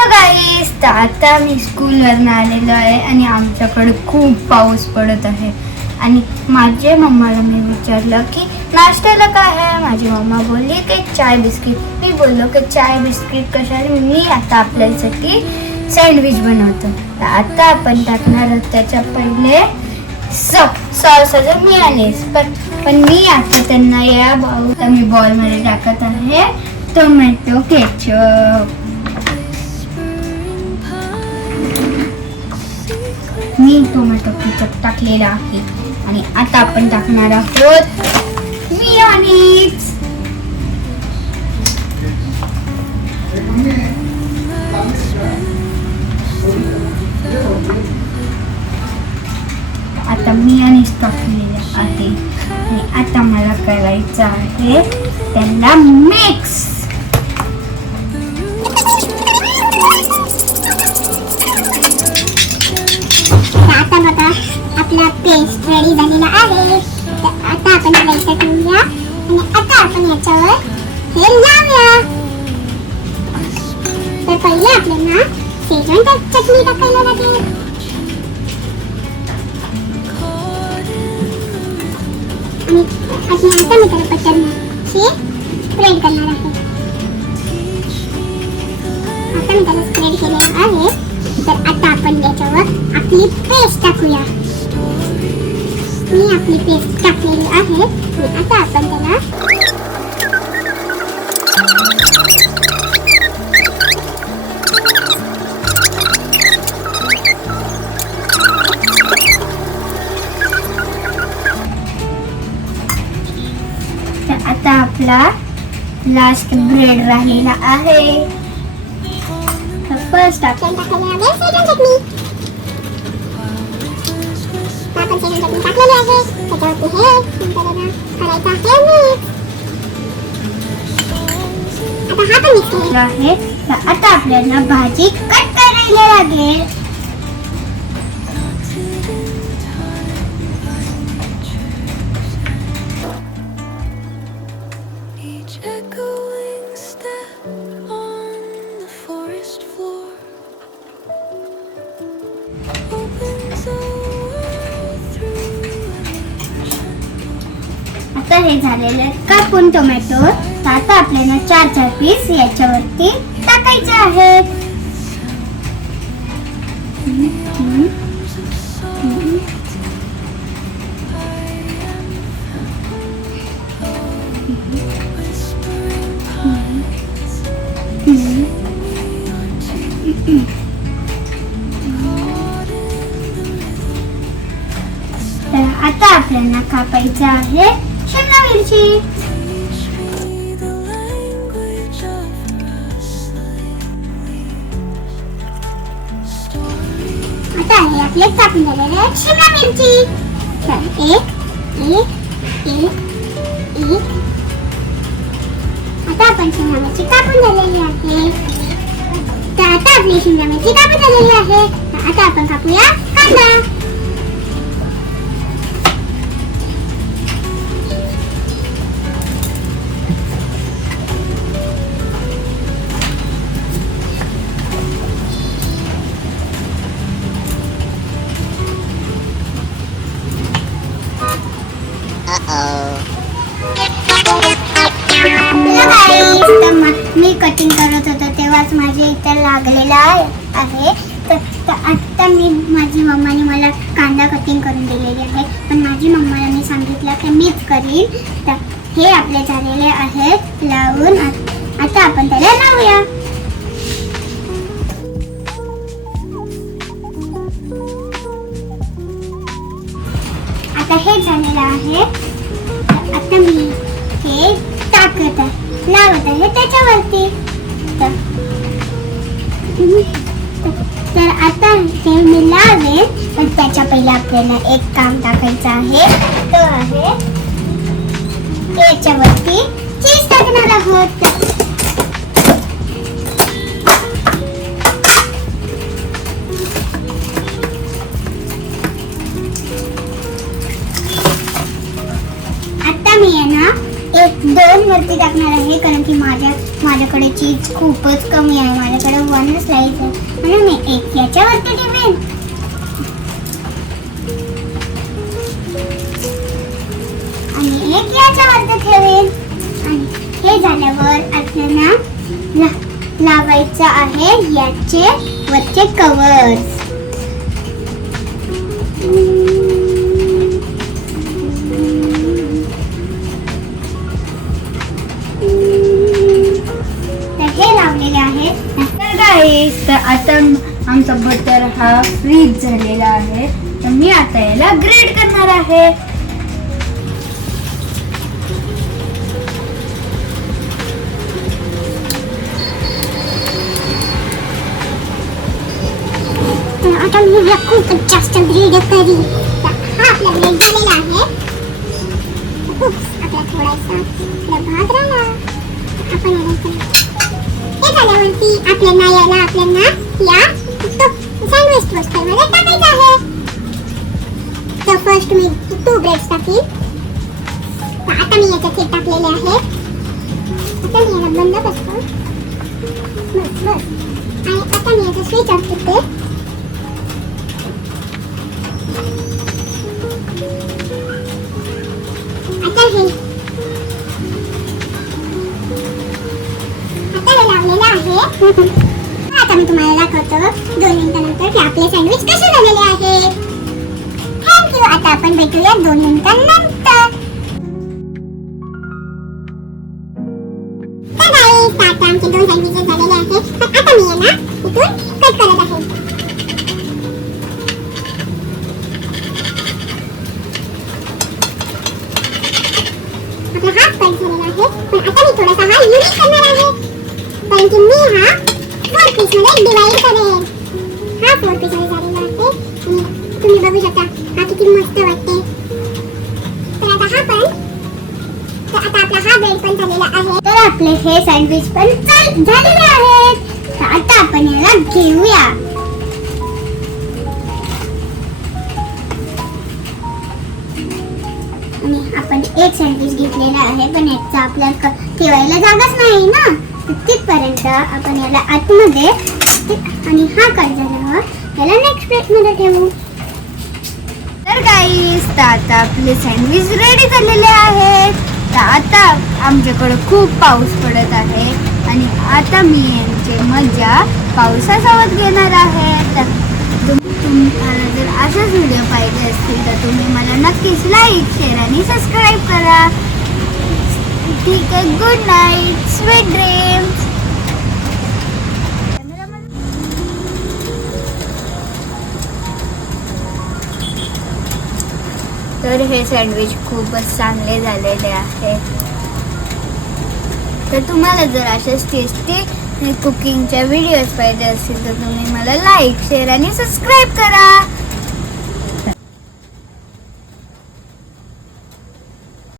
Hello गाईस, तर आता मी स्कूलवरून आलेलो आहे आणि आमच्याकडे खूप पाऊस पडत आहे. आणि माझ्या मम्माला मी विचारलं की नाश्त्याला काय आहे. माझी मम्मा बोलली की चाय बिस्किट. मी बोललो की चाय बिस्किट कशाला. मी आता आपल्यासाठी सँडविच बनवतो. तर आता आपण टाकणार आहोत त्याच्या पहिले सॉस मिळालेच पण मी आता त्यांना या मी बॉलमध्ये टाकत आहे टोमॅटो केचप. मी टोमॅटो केचप टाकलेला आहे आणि आता आपण टाकणार आहोत मेयोनीज. आता मेयोनीज टाकलेले आहे आणि आता मला करायचं आहे त्यांना मिक्स. आता बघा आपला पेस्ट रेडी झालेला आहे. तर आता आपण याला ठेवूया आणि आता आपण याच्यावर हे लावूया. तर पहिले आपल्याला शेजवान चटणी टाकायला लागेल. आणि आता मी त्याला बटरची स्प्रेड करणार आहे. आता मी त्याला स्प्रेड केलेलं आहे. तर आता आपण याच्यावर आपली पेस्ट टाकूया. मी आपली पेस्ट टाकलेली आहे आणि आता आपण त्याला आता आपला लास्ट ब्रेड राहिलेला आहे. फर्स्ट टाकून टाकलेली आहे शेजवान चटणी. आपण शेजवान चटणी टाकलेली आहे. त्याच्यावरती हे करायचं आहे मिक्स. आता हा पण मिक्स केलेला आहे. तर आता आपल्याला भाजी कट करायला लागेल. आता हे झालेले कापून टोमॅटो. तर आता आपल्याला 4 पीस याच्यावरती टाकायचे आहेत. तर आता आपल्याला कापायचं आहे शिमला मिरची. आता हे आपले कापून झालेले शिमला मिरची. तर एक आता आपण शिमला मिरची कापून झालेली आहे. तर आता आपली शिमला मिरची कापून झालेली आहे. तर आता आपण कापूया कांदा. मी कटिंग करत होतो तेव्हाच माझ्या इथे लागलेला आहे. तर आता माझी मम्माने मला कांदा कटिंग करून दिलेली आहे. पण माझी मम्माला मी सांगितलं की मीच करीन. तर हे आपले झालेले आहे लावून. आता आपण त्याला लावूया. आता हे झालेलं आहे. आता मी हे टाकत आहे लावत आहे त्याच्यावरती. तर आता ते मी लावेल. पण त्याच्या पहिले आपल्याला एक काम टाकायचं आहे. तो आहे याच्यावरती चीज टाकणार आहोत. आता मी आहे ना 1-2 वरती टाकणार आहे कारण की की माझ्याकडे चीज खूपच कमी आहे, माझ्याकडे 1 स्लाइस आहे, म्हणून मी एक याच्यावरती ठेवेन आणि एक याच्यावरती ठेवेन. आणि हे झाल्यावर आपल्याला लावायचं आहे याचे वरचे कवर्स. हे लावलेले आहेत. तर गाईस, तर आता आमचा बटर हा फ्रीज झालेला आहे. तर मी आता याला ग्रेट करणार आहे. तर आता मी ह्याला खूप जास्त ग्रेड करीन. तर हा आपला ग्रेड झालेला आहे. आपला थोडासा भाग राहिला. आपण हे झाल्यावरती आपल्याला या सँडविच टोस्टरमध्ये टाकायचं आहे. तर फर्स्ट मी 2 ब्रेड्स टाकीन. तर आता मी याच्यात हे टाकलेले आहे. आता मी याला बंद करतो. बस. आणि आता मी याचा स्विच ऑफ करते. आता हे लावलेलं आहे. आता मी तुम्हाला दाखवतो 2 मिनिटांनंतर की आपले सँडविच कसे झालेले आहे. थँक्यू. आता आपण भेटूया 2 मिनिटांनंतर. तर गाईस, आता आमचे 2 सँडविचेस झालेले आहेत. पण आता मी यांना इथून कट करत आहे. आपला हाफ कट झालेला आहे. पण आता मी थोडासा हा युनिक करणार आहे. कारण की मी हा 4 पीस मध्ये डिवाइड करेन. हा 4 पीस मध्ये झालेला आहे. आणि तुम्ही बघू शकता हा किती मस्त वाटते. तर आता आपला हा ब्रेड पण झालेला आहे. तर आपले हे सँडविच पण झालेले आहेत. तर आता आपण याला घेऊया. आणि आपण एक सँडविच घेतलेला आहे, पण याचा आपल्याला ठेवायला जागाच नाही ना. तिथपर्यंत आपण याला आतमध्ये आणि हा कट झाल्यावर याला नेक्स्ट प्लेट मध्ये ठेवू. तर गाईस, तर आता आपले सँडविच रेडी झालेले आहेत. तर आता आमच्याकडे खूप पाऊस पडत आहे आणि आता मी यांची मजा पावसासोबत घेणार आहे. तर तुम्हाला जर अशाच व्हिडिओ पाहिजे असतील तर तुम्ही मला नक्कीच लाईक, शेअर आणि सबस्क्राईब करा. ठीक आहे. Good night, sweet dreams. तर हे सँडविच खूपच चांगले झालेले आहे. तर तुम्हाला जर अशाच टेस्टी कुकिंगच्या व्हिडिओज पाहिजे असतील तर तुम्ही मला लाईक, शेअर आणि सबस्क्राईब करा.